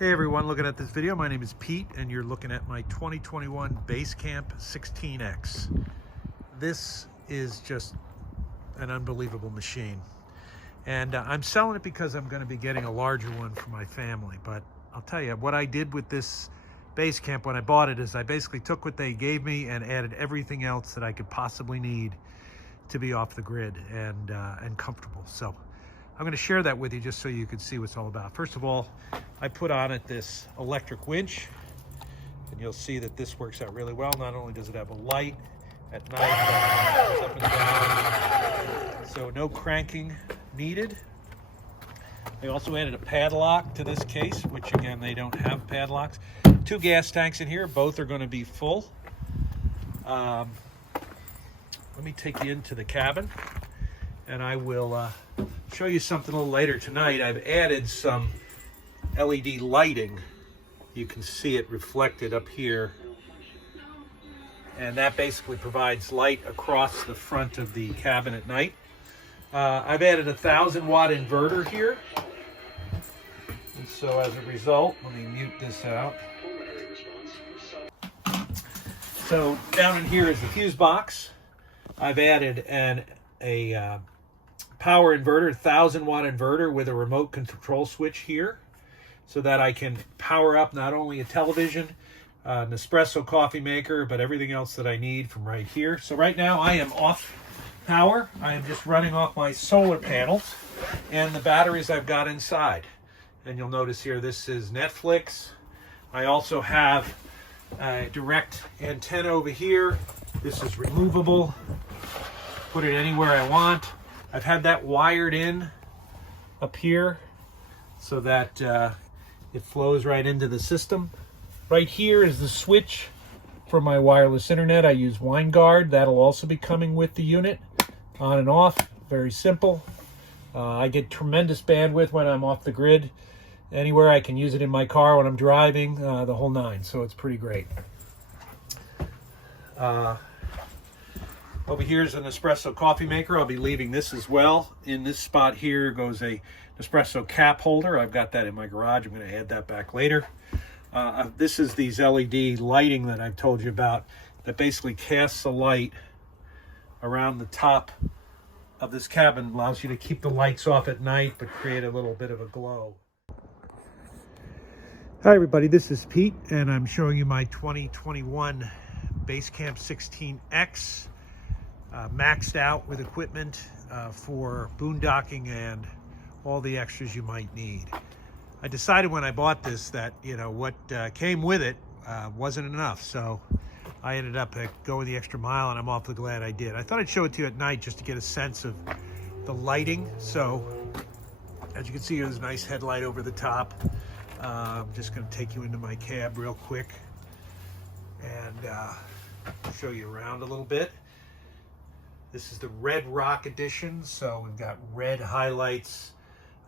Hey everyone looking at this video, my name is Pete and you're looking at my 2021 Basecamp 16X. This is just an unbelievable machine. And I'm selling it because I'm going to be getting a larger one for my family. But I'll tell you, what I did with this Basecamp when I bought it is I basically took what they gave me and added everything else that I could possibly need to be off the grid and comfortable. So I'm going to share that with you just so you can see what it's all about. First of all, I put on it this electric winch, and you'll see that this works out really well. Not only does it have a light at night, but it goes up and down, so no cranking needed. They also added a padlock to this case, which again, they don't have padlocks. 2 gas tanks in here, both are going to be full. Let me take you into the cabin, and I will show you something a little later tonight. I've added some LED lighting. You can see it reflected up here, and that basically provides light across the front of the cabin at night. I've added a 1,000-watt inverter here, and so as a result, let me mute this out. So down in here is the fuse box. I've added a power inverter, 1,000-watt inverter with a remote control switch here, so that I can power up not only a television, an espresso coffee maker, but everything else that I need from right here. So right now I am off power. I am just running off my solar panels and the batteries I've got inside. And you'll notice here this is Netflix. I also have a direct antenna over here. This is removable. Put it anywhere I want. I've had that wired in up here so that it flows right into the system. Right here is the switch for my wireless internet. I use WineGuard. That'll also be coming with the unit. On and off, very simple. I get tremendous bandwidth when I'm off the grid. Anywhere I can use it in my car when I'm driving, the whole nine, so it's pretty great. Over here is an espresso coffee maker. I'll be leaving this as well. In this spot here goes a espresso cap holder. I've got that in my garage. I'm going to add that back later. This is these LED lighting that I've told you about that basically casts a light around the top of this cabin. Allows you to keep the lights off at night but create a little bit of a glow. Hi everybody, this is Pete and I'm showing you my 2021 Basecamp 16X. Maxed out with equipment for boondocking and all the extras you might need. I decided when I bought this that, you know, what came with it wasn't enough, so I ended up going the extra mile, and I'm awfully glad I did. I thought I'd show it to you at night just to get a sense of the lighting. So as you can see, there's a nice headlight over the top. I'm just going to take you into my cab real quick and show you around a little bit. This is the Red Rock edition, so we've got red highlights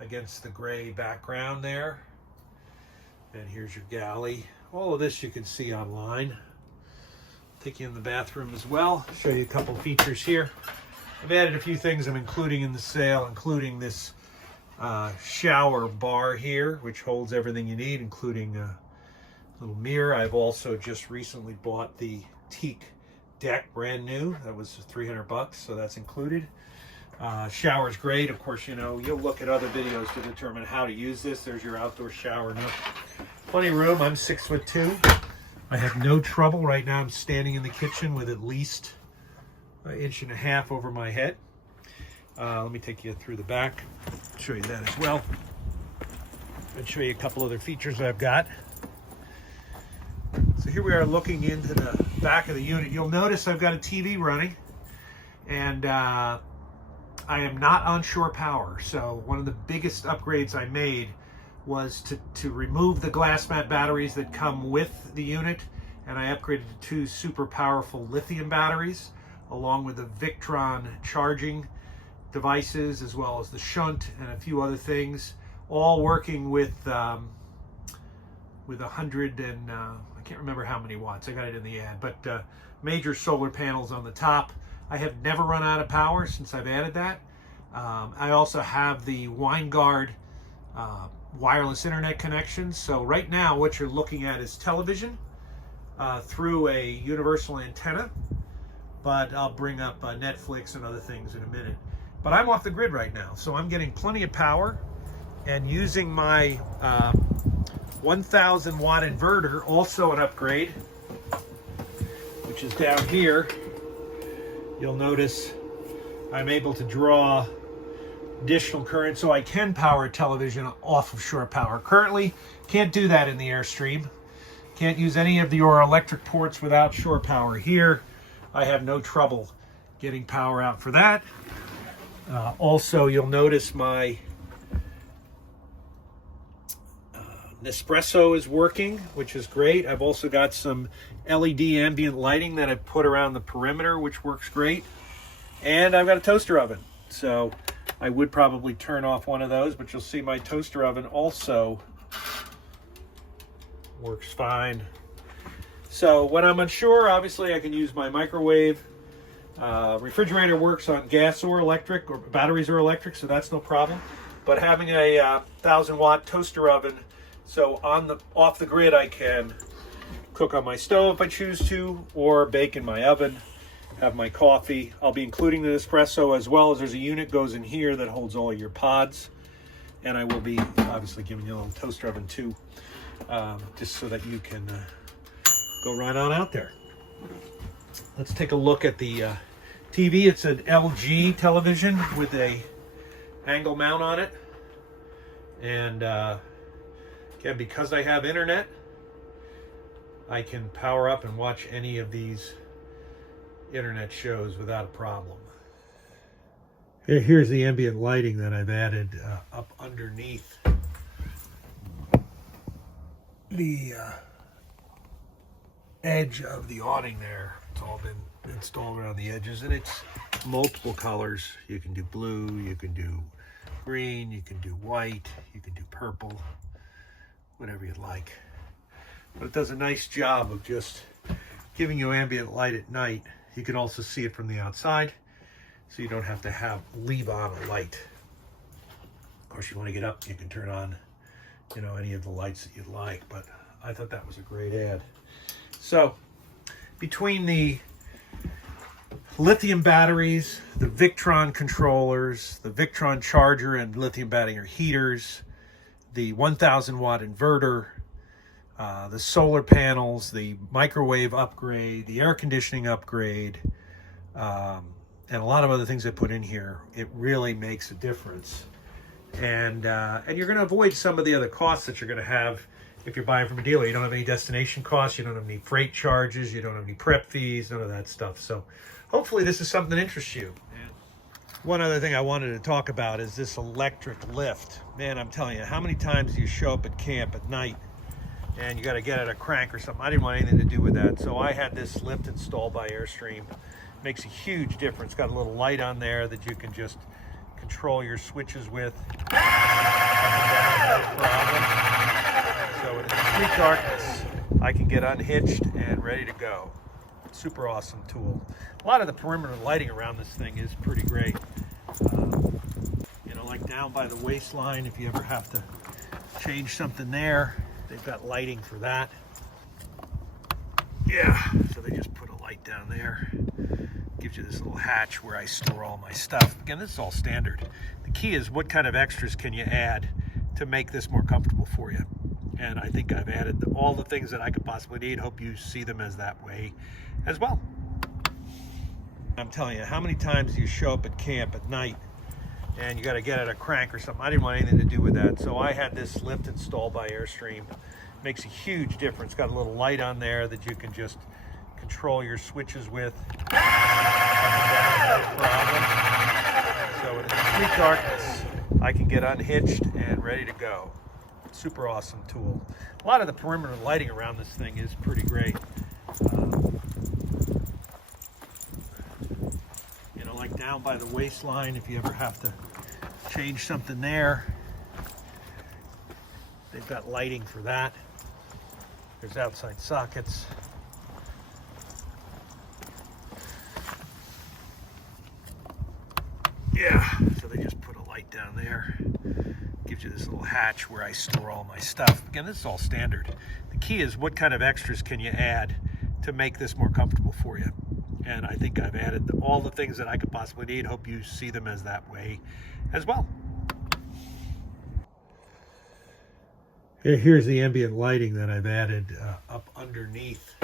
against the gray background there. And here's your galley. All of this you can see online. Take you in the bathroom as well. Show you a couple features here. I've added a few things I'm including in the sale, including this shower bar here, which holds everything you need, including a little mirror. I've also just recently bought the teak deck, brand new. That was $300, so that's included. Shower's great. Of course, you know, you'll look at other videos to determine how to use this. There's your outdoor shower. No, plenty of room. I'm 6'2". I have no trouble. Right now I'm standing in the kitchen with at least 1.5 inches over my head. Let me take you through the back, show you that as well, and show you a couple other features I've got. So here we are looking into the back of the unit. You'll notice I've got a TV running, and I am not on shore power. So one of the biggest upgrades I made was to remove the glass mat batteries that come with the unit, and I upgraded to 2 super powerful lithium batteries, along with the Victron charging devices, as well as the shunt and a few other things, all working with 100 and I can't remember how many watts. I got it in the ad, but major solar panels on the top. I have never run out of power since I've added that. I also have the WineGuard wireless internet connections. So right now what you're looking at is television through a universal antenna, but I'll bring up Netflix and other things in a minute. But I'm off the grid right now, so I'm getting plenty of power, and using my 1,000 watt inverter, also an upgrade, which is down here. You'll notice I'm able to draw additional current so I can power television off of shore power. Currently, can't do that in the Airstream. Can't use any of your electric ports without shore power. Here, I have no trouble getting power out for that. Also, you'll notice my Espresso is working, which is great. I've also got some LED ambient lighting that I've put around the perimeter, which works great. And I've got a toaster oven. So I would probably turn off one of those, but you'll see my toaster oven also works fine. So when I'm unsure, obviously I can use my microwave. Refrigerator works on gas or electric, or batteries or electric, so that's no problem. But having a 1,000 watt toaster oven, so off the grid I can cook on my stove if I choose to, or bake in my oven, have my coffee. I'll be including the Espresso, as well as there's a unit goes in here that holds all your pods. And I will be obviously giving you a little toaster oven too, just so that you can go right on out there. Let's take a look at the TV. It's an LG television with a angle mount on it. And again, because I have internet, I can power up and watch any of these internet shows without a problem. Here's the ambient lighting that I've added up underneath the edge of the awning there. It's all been installed around the edges, and it's multiple colors. You can do blue, you can do green, you can do white, you can do purple, whatever you'd like. But it does a nice job of just giving you ambient light at night. You can also see it from the outside, so you don't have to leave on a light. Of course, you want to get up, you can turn on, any of the lights that you'd like, but I thought that was a great add. So, between the lithium batteries, the Victron controllers, the Victron charger and lithium battery heaters, the 1,000 watt inverter, the solar panels, the microwave upgrade, the air conditioning upgrade, and a lot of other things I put in here, it really makes a difference. And you're going to avoid some of the other costs that you're going to have if you're buying from a dealer. You don't have any destination costs, you don't have any freight charges, you don't have any prep fees, none of that stuff. So hopefully this is something that interests you. One other thing I wanted to talk about is this electric lift. Man, I'm telling you, how many times do you show up at camp at night and you got to get at a crank or something? I didn't want anything to do with that, so I had this lift installed by Airstream. Makes a huge difference. Got a little light on there that you can just control your switches with. No problem. So in complete darkness, I can get unhitched and ready to go. Super awesome tool. A lot of the perimeter lighting around this thing is pretty great. Like down by the waistline, if you ever have to change something there, they've got lighting for that. Yeah, so they just put a light down there. Gives you this little hatch where I store all my stuff. Again, this is all standard. The key is what kind of extras can you add to make this more comfortable for you. And I think I've added all the things that I could possibly need. Hope you see them as that way as well. I'm telling you, how many times do you show up at camp at night and you got to get at a crank or something? I didn't want anything to do with that, so I had this lift installed by Airstream. Makes a huge difference. Got a little light on there that you can just control your switches with. No problem. So in complete darkness, I can get unhitched and ready to go. Super awesome tool. A lot of the perimeter lighting around this thing is pretty great. Like down by the waistline, if you ever have to change something there, they've got lighting for that. There's outside sockets. Yeah, so they just put a light down there. Gives gives you this little hatch where I store all my stuff. Again, this is all standard. The key is what kind of extras can you add to make this more comfortable for you. And I think I've added all the things that I could possibly need. Hope you see them as that way as well. Here's the ambient lighting that I've added up underneath